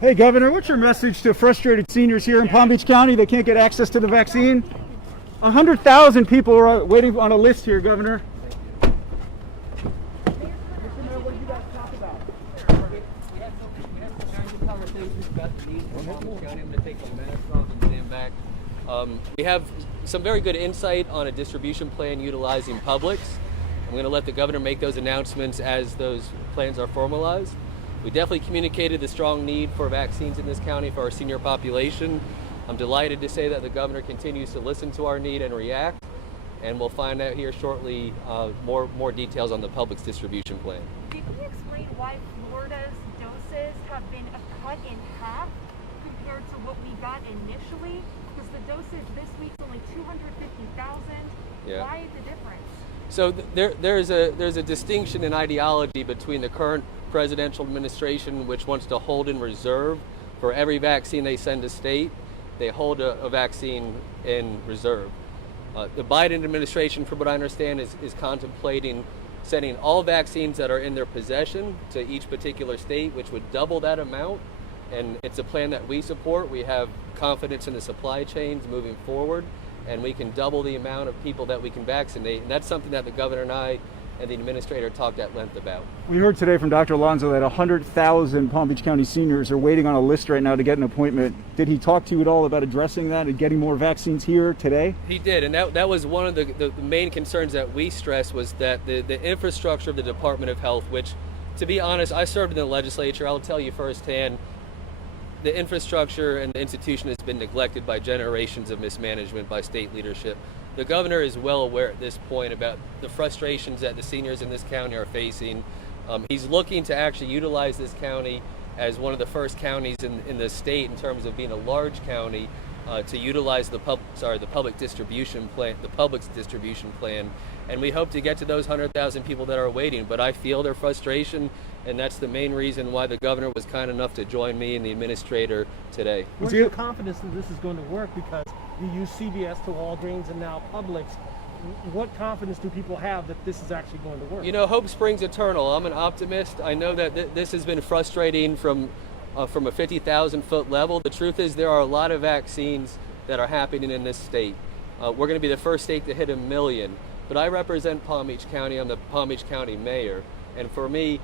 Hey, Governor, what's your message to frustrated seniors here in Palm Beach County that can't get access to the vaccine? 100,000 people are waiting on a list here, Governor. We have some very good insight on a distribution plan utilizing Publix. I'm going to let the governor make those announcements as those plans are formalized. We definitely communicated the strong need for vaccines in this county for our senior population. I'm delighted to say that the governor continues to listen to our need and react, and we'll find out here shortly more details on the Publix distribution plan. Can you explain why Florida's doses have been cut in half compared to what we got initially? Because the dosage this week's only 250,000. Yeah. Why the difference? So there's a distinction in ideology between the current presidential administration, which wants to hold in reserve for every vaccine they send to state. They hold a vaccine in reserve. The Biden administration, from what I understand, is contemplating sending all vaccines that are in their possession to each particular state, which would double that amount. And it's a plan that we support. We have confidence in the supply chains moving forward, and we can double the amount of people that we can vaccinate. And that's something that the governor and I and the administrator talked at length about. We heard today from Dr. Alonso that 100,000 Palm Beach County seniors are waiting on a list right now to get an appointment. Did he talk to you at all about addressing that and getting more vaccines here today? He did, and that was one of the main concerns that we stressed, was that the infrastructure of the Department of Health, which, to be honest, I served in the legislature. I'll tell you firsthand, the infrastructure and the institution has been neglected by generations of mismanagement by state leadership. The governor is well aware at this point about the frustrations that the seniors in this county are facing. He's looking to actually utilize this county as one of the first counties in the state in terms of being a large county to utilize the Publix distribution plan, and we hope to get to those 100,000 people that are waiting. But I feel their frustration, and that's the main reason why the governor was kind enough to join me and the administrator today. Where's your confidence that this is going to work? Because you use CVS to Walgreens and now Publix. What confidence do people have that this is actually going to work? You know, hope springs eternal. I'm an optimist. I know that this has been frustrating from a 50,000 foot level. The truth is there are a lot of vaccines that are happening in this state. We're going to be the first state to hit 1 million. But I represent Palm Beach County. I'm the Palm Beach County mayor. And for me,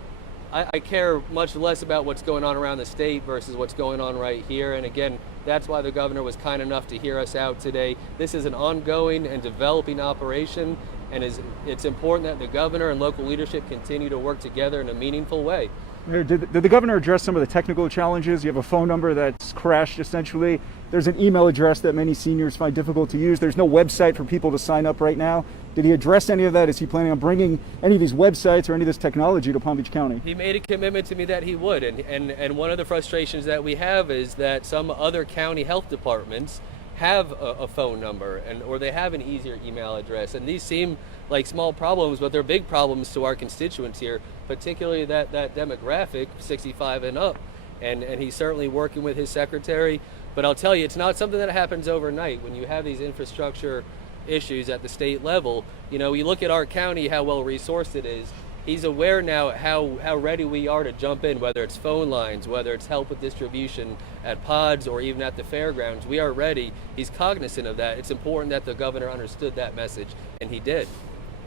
I care much less about what's going on around the state versus what's going on right here. And again, that's why the governor was kind enough to hear us out today. This is an ongoing and developing operation, and it's important that the governor and local leadership continue to work together in a meaningful way. Did the governor address some of the technical challenges? You have a phone number that's crashed, essentially. There's an email address that many seniors find difficult to use. There's no website for people to sign up right now. Did he address any of that? Is he planning on bringing any of these websites or any of this technology to Palm Beach County? He made a commitment to me that he would. And one of the frustrations that we have is that some other county health departments have a phone number or they have an easier email address. And these seem like small problems, but they're big problems to our constituents here, particularly that demographic, 65 and up. And he's certainly working with his secretary. But I'll tell you, it's not something that happens overnight. When you have these infrastructure issues at the state level, you know, we look at our county, how well resourced it is. He's aware now how ready we are to jump in, whether it's phone lines, whether it's help with distribution at pods or even at the fairgrounds. We are ready. He's cognizant of that. It's important that the governor understood that message, and he did.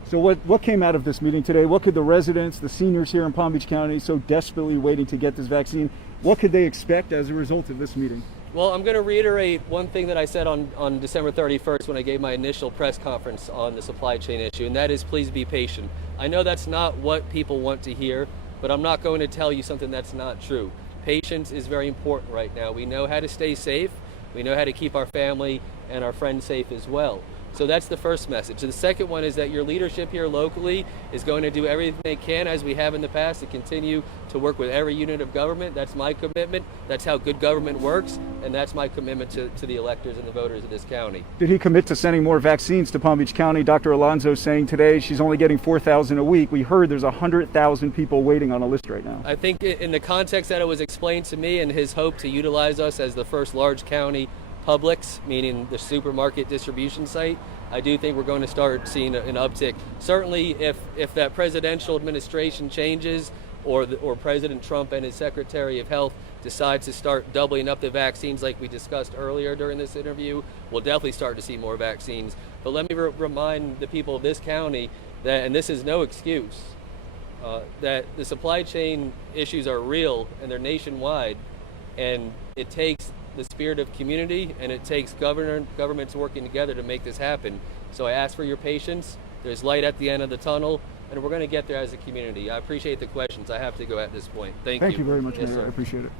So what came out of this meeting today? What could the residents, the seniors here in Palm Beach County, so desperately waiting to get this vaccine, what could they expect as a result of this meeting? Well, I'm going to reiterate one thing that I said on December 31st when I gave my initial press conference on the supply chain issue, and that is please be patient. I know that's not what people want to hear, but I'm not going to tell you something that's not true. Patience is very important right now. We know how to stay safe. We know how to keep our family and our friends safe as well. So that's the first message. The second one is that your leadership here locally is going to do everything they can, as we have in the past, to continue to work with every unit of government. That's my commitment. That's how good government works, and that's my commitment to the electors and the voters of this county. Did he commit to sending more vaccines to Palm Beach County? Dr. Alonso saying today she's only getting 4,000 a week. We heard there's 100,000 people waiting on a list right now. I think in the context that it was explained to me and his hope to utilize us as the first large county Publix, meaning the supermarket distribution site, I do think we're going to start seeing an uptick. Certainly if that presidential administration changes or President Trump and his Secretary of Health decides to start doubling up the vaccines like we discussed earlier during this interview, we'll definitely start to see more vaccines. But let me remind the people of this county that, and this is no excuse, that the supply chain issues are real and they're nationwide, and it takes the spirit of community and it takes governments working together to make this happen. So I ask for your patience. There's light at the end of the tunnel, and we're going to get there as a community. I appreciate the questions. I have to go at this point. Thank you. Thank you very much, Yes, Mayor. sir. I appreciate it.